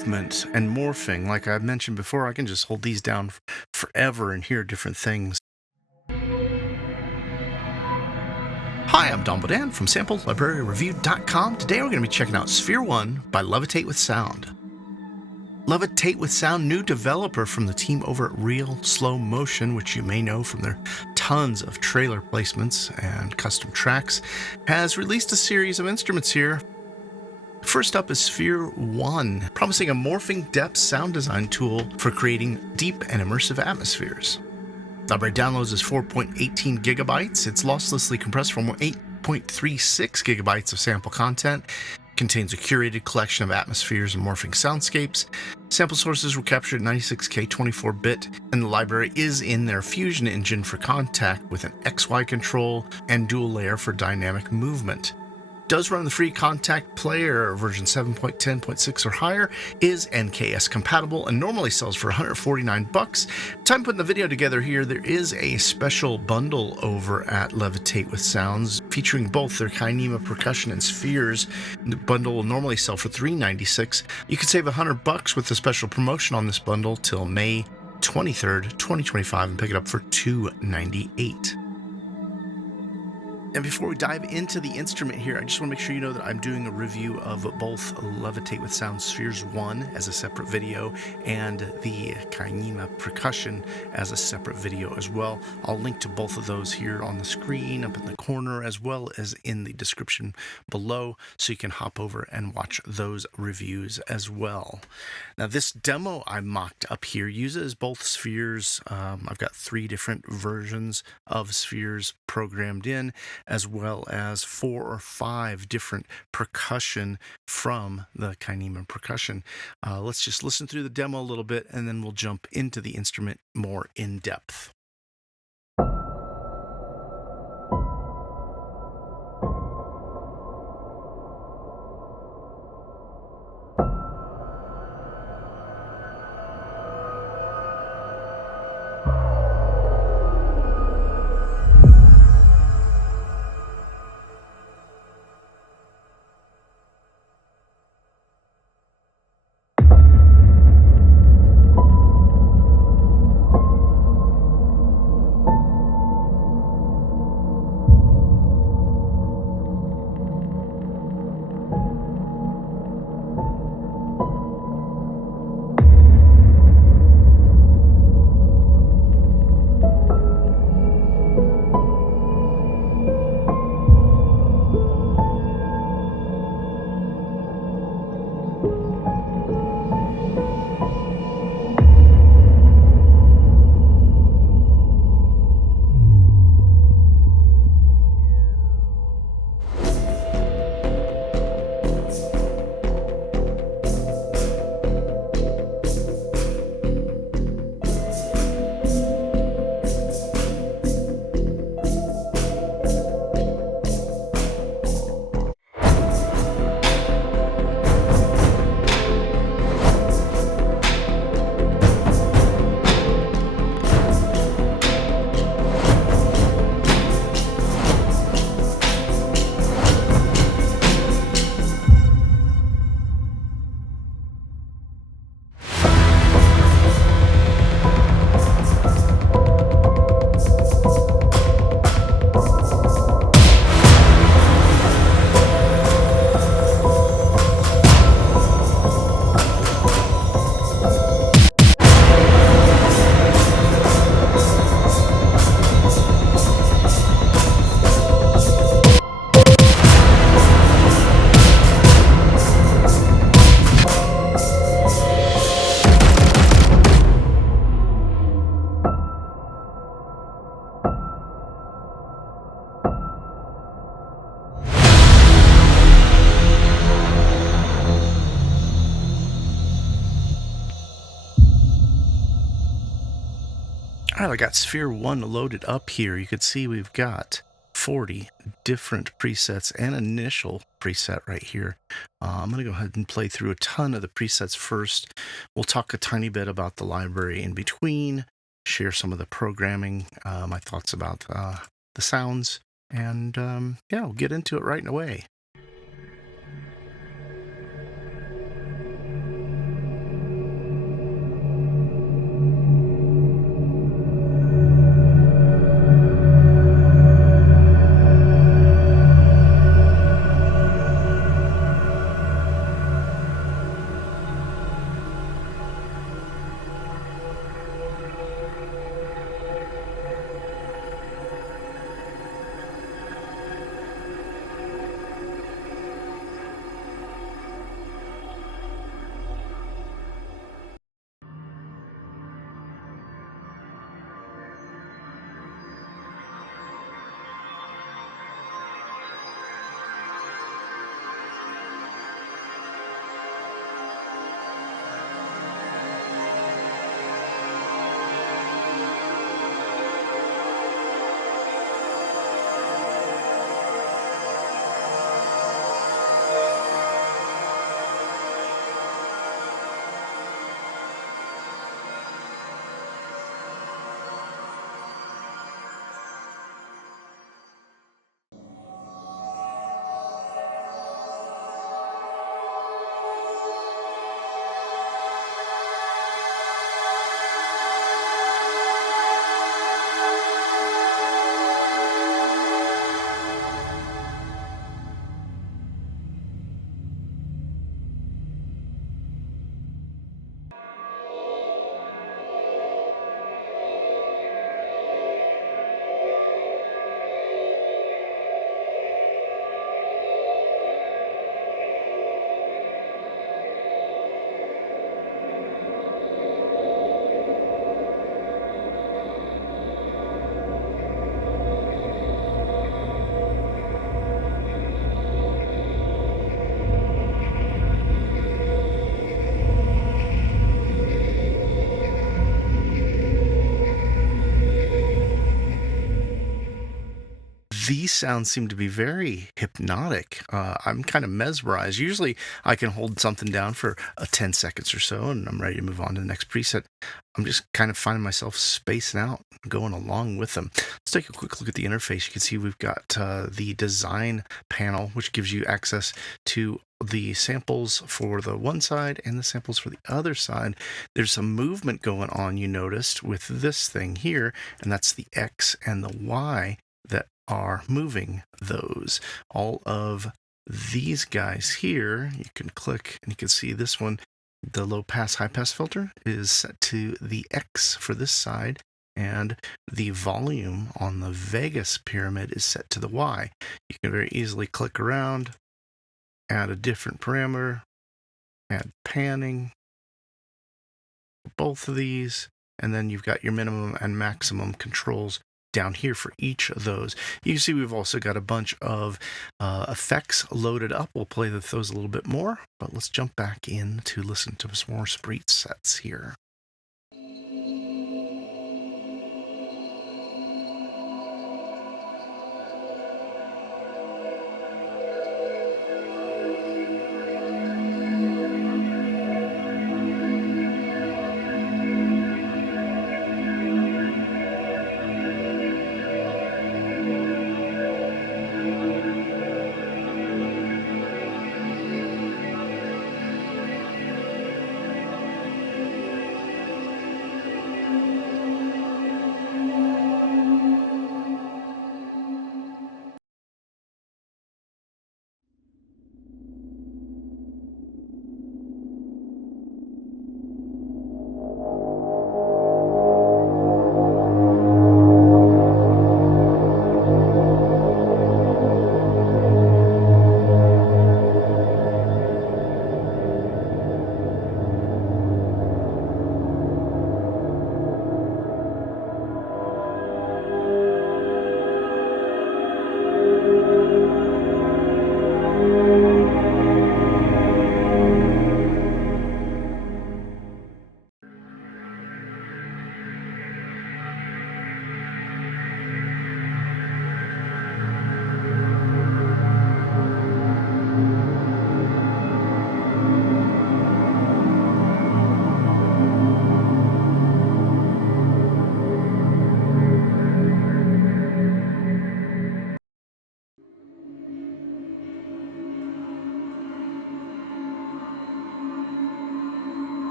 movement and morphing. Like I mentioned before, I can just hold these down forever and hear different things. Hi, I'm Don Bodan from SampleLibraryReview.com. Today we're going to be checking out Sphere 1 by Levitate with Sound. Levitate with Sound, new developer from the team over at Real Slow Motion, which you may know from their tons of trailer placements and custom tracks, has released a series of instruments here. First up is Sphere 1, promising a morphing depth sound design tool for creating deep and immersive atmospheres. Library downloads is 4.18 gigabytes. It's losslessly compressed from 8.36 gigabytes of sample content. Contains a curated collection of atmospheres and morphing soundscapes. Sample sources were captured at 96K 24-bit, and the library is in their Fusion engine for contact with an XY control and dual layer for dynamic movement. Does run the free Contact Player version 7.10.6 or higher, is NKS compatible, and normally sells for $149. Time putting the video together here, there is a special bundle over at Levitate with Sounds featuring both their Kynema Percussion and Spheres. The bundle will normally sell for $396. You can save $100 with the special promotion on this bundle till May 23rd, 2025, and pick it up for $298. And before we dive into the instrument here, I just want to make sure you know that I'm doing a review of both Levitate with Sound Spheres 1 as a separate video and the Kynema Percussion as a separate video as well. I'll link to both of those here on the screen, up in the corner, as well as in the description below, so you can hop over and watch those reviews as well. Now, this demo I mocked up here uses both Spheres. I've got 3 different versions of Spheres programmed in, as well as 4 or 5 different percussion from the Kynema Percussion. Let's just listen through the demo a little bit, and then we'll jump into the instrument more in depth. All right, I got Sphere 1 loaded up here. You can see we've got 40 different presets and initial preset right here. I'm going to go ahead and play through a ton of the presets first. We'll talk a tiny bit about the library in between, share some of the programming, my thoughts about the sounds, and yeah, we'll get into it right away. These sounds seem to be very hypnotic. I'm kind of mesmerized. Usually I can hold something down for 10 seconds or so and I'm ready to move on to the next preset. I'm just kind of finding myself spacing out, going along with them. Let's take a quick look at the interface. You can see we've got the design panel, which gives you access to the samples for the one side and the samples for the other side. There's some movement going on, you noticed, with this thing here, and that's the X and the Y that are moving those. All of these guys here, you can click and you can see this one, the low pass, high pass filter is set to the X for this side, and the volume on the Vegas pyramid is set to the Y. You can very easily click around, add a different parameter, add panning, both of these, and then you've got your minimum and maximum controls down here for each of those. You can see we've also got a bunch of effects loaded up. We'll play with those a little bit more, but let's jump back in to listen to some more presets here.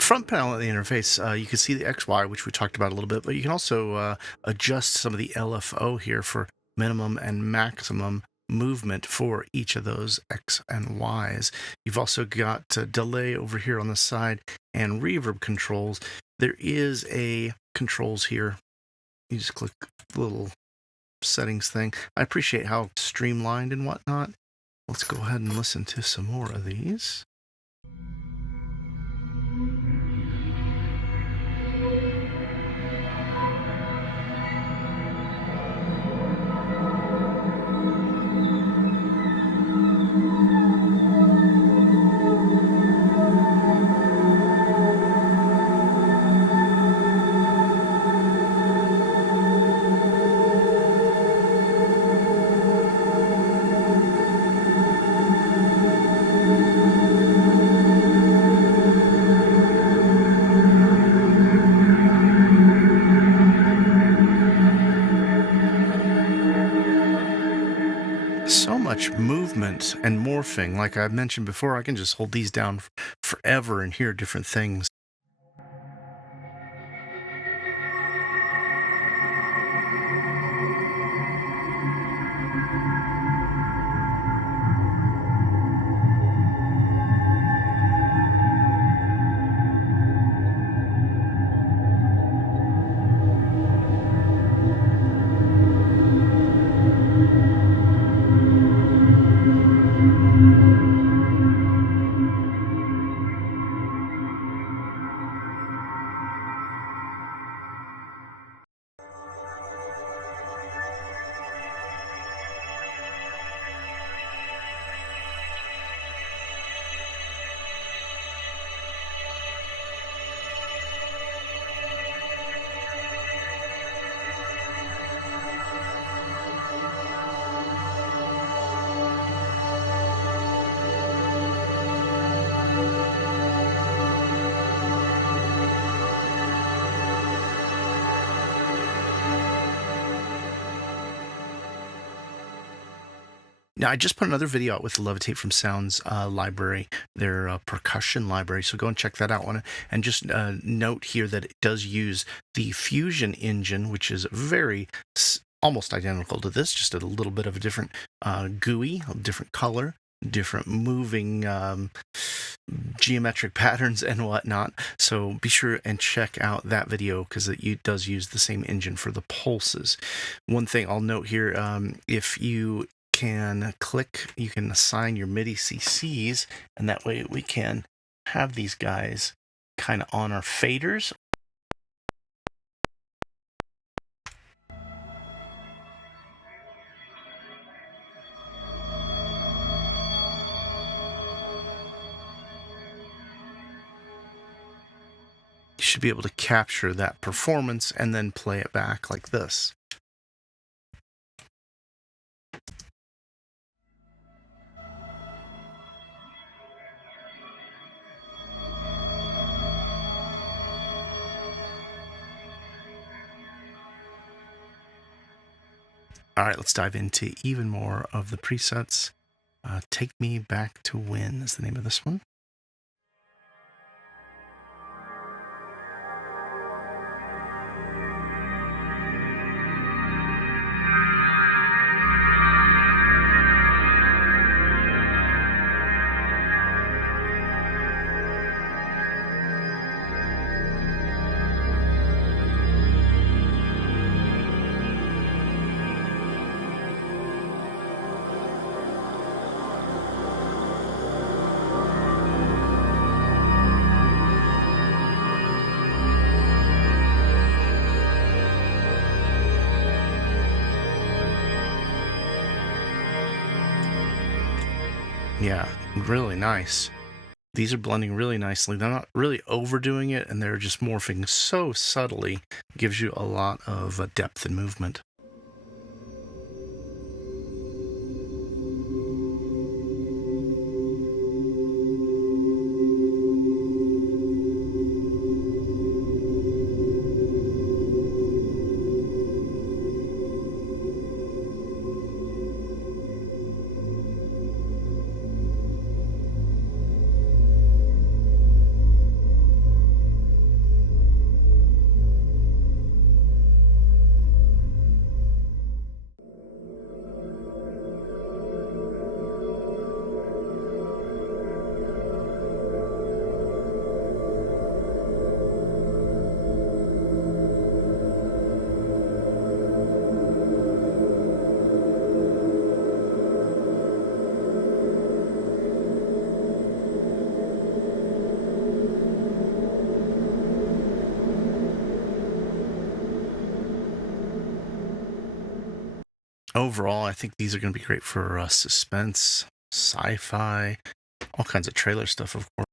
Front panel of the interface, you can see the XY, which we talked about a little bit, but you can also adjust some of the LFO here for minimum and maximum movement for each of those X and Ys. You've also got delay over here on the side and reverb controls. There is a controls here. You just click the little settings thing. I appreciate how streamlined and whatnot. Let's go ahead and listen to some more of these. much movement and morphing. Like I mentioned before, I can just hold these down forever and hear different things. Now, I just put another video out with the Levitate from Sounds library, their percussion library, so go and check that out. And just note here that it does use the Fusion engine, which is very almost identical to this, just a little bit of a different GUI, a different color, different moving geometric patterns and whatnot. So be sure and check out that video because it does use the same engine for the pulses. One thing I'll note here, if you can click, you can assign your MIDI CCs, and that way we can have these guys kind of on our faders. You should be able to capture that performance and then play it back like this. All right, let's dive into even more of the presets. Take Me Back to Win is the name of this one. Yeah, really nice. These are blending really nicely. They're not really overdoing it, and they're just morphing so subtly. Gives you a lot of depth and movement. Overall, I think these are going to be great for suspense, sci-fi, all kinds of trailer stuff, of course.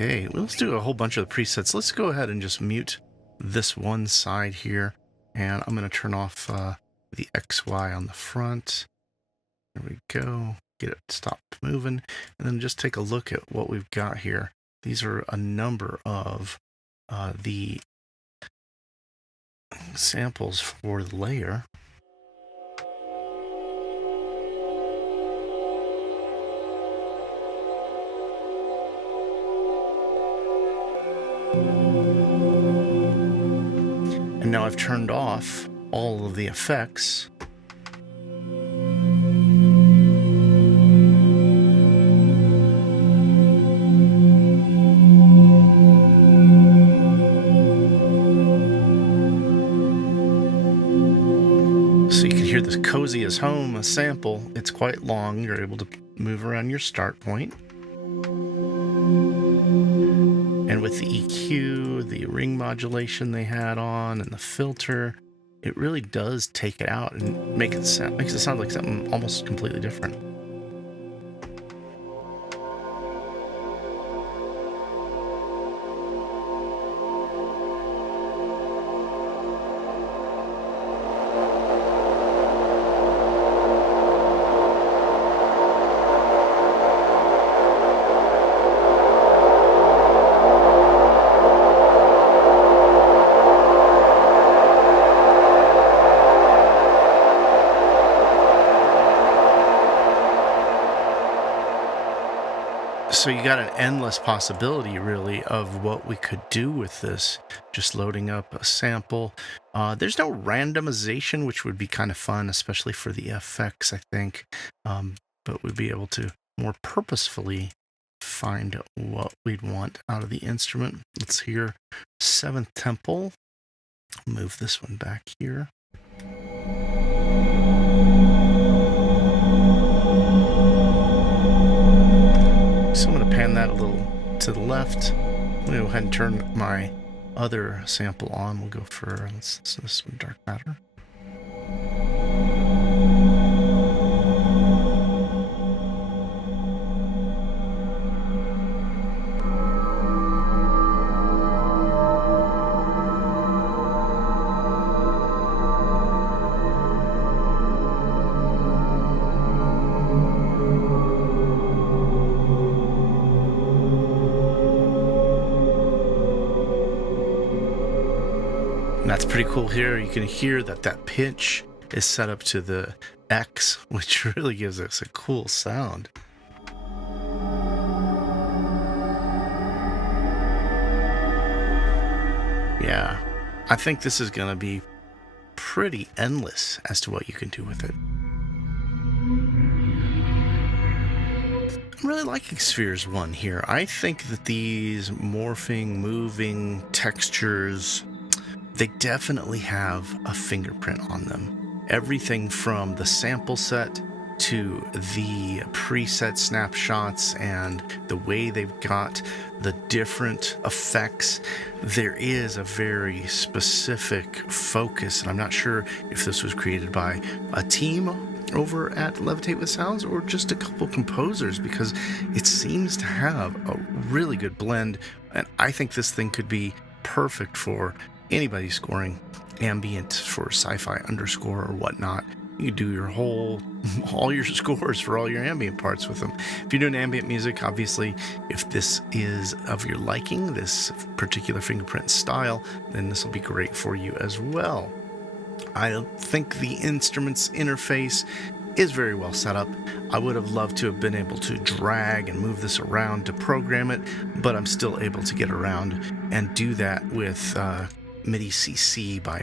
Okay, well, let's do a whole bunch of the presets. Let's go ahead and just mute this one side here, and I'm going to turn off the XY on the front. There we go. Get it stop moving, and then just take a look at what we've got here. These are a number of the samples for the layer. And now I've turned off all of the effects. So you can hear this cozy as home, a sample. It's quite long. You're able to move around your start point. And with the EQ, the ring modulation they had on, and the filter, it really does take it out and makes it sound like something almost completely different. So you got an endless possibility, really, of what we could do with this. Just loading up a sample. There's no randomization, which would be kind of fun, especially for the effects, I think. But we'd be able to more purposefully find what we'd want out of the instrument. Let's hear Seventh Temple. Move this one back here. So I'm going to pan that a little to the left. I'm going to go ahead and turn my other sample on. We'll go for this one, Dark Matter. That's pretty cool here. You can hear that pitch is set up to the X, which really gives us a cool sound. Yeah, I think this is going to be pretty endless as to what you can do with it. I'm really liking Spheres 1 here. I think that these morphing, moving textures, they definitely have a fingerprint on them. Everything from the sample set to the preset snapshots and the way they've got the different effects, there is a very specific focus. And I'm not sure if this was created by a team over at Levitate with Sounds or just a couple composers, because it seems to have a really good blend. And I think this thing could be perfect for anybody scoring ambient for sci-fi underscore or whatnot. You could do your all your scores for all your ambient parts with them. If you're doing ambient music, obviously, if this is of your liking, this particular fingerprint style, then this will be great for you as well. I think the instrument's interface is very well set up. I would have loved to have been able to drag and move this around to program it, but I'm still able to get around and do that with MIDI CC by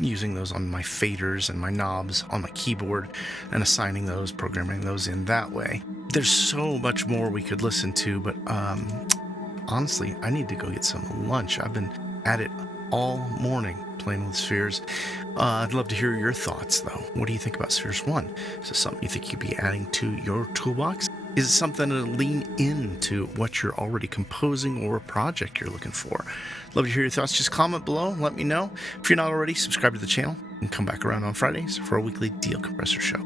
using those on my faders and my knobs on my keyboard and assigning those, programming those in that way. There's so much more we could listen to, but honestly, I need to go get some lunch. I've been at it all morning playing with Spheres. I'd love to hear your thoughts, though. What do you think about Spheres 1? Is this something you think you'd be adding to your toolbox? Is it something to lean into what you're already composing or a project you're looking for? Love to hear your thoughts. Just comment below. Let me know. If you're not already, subscribe to the channel and come back around on Fridays for a weekly Deal Compressor show.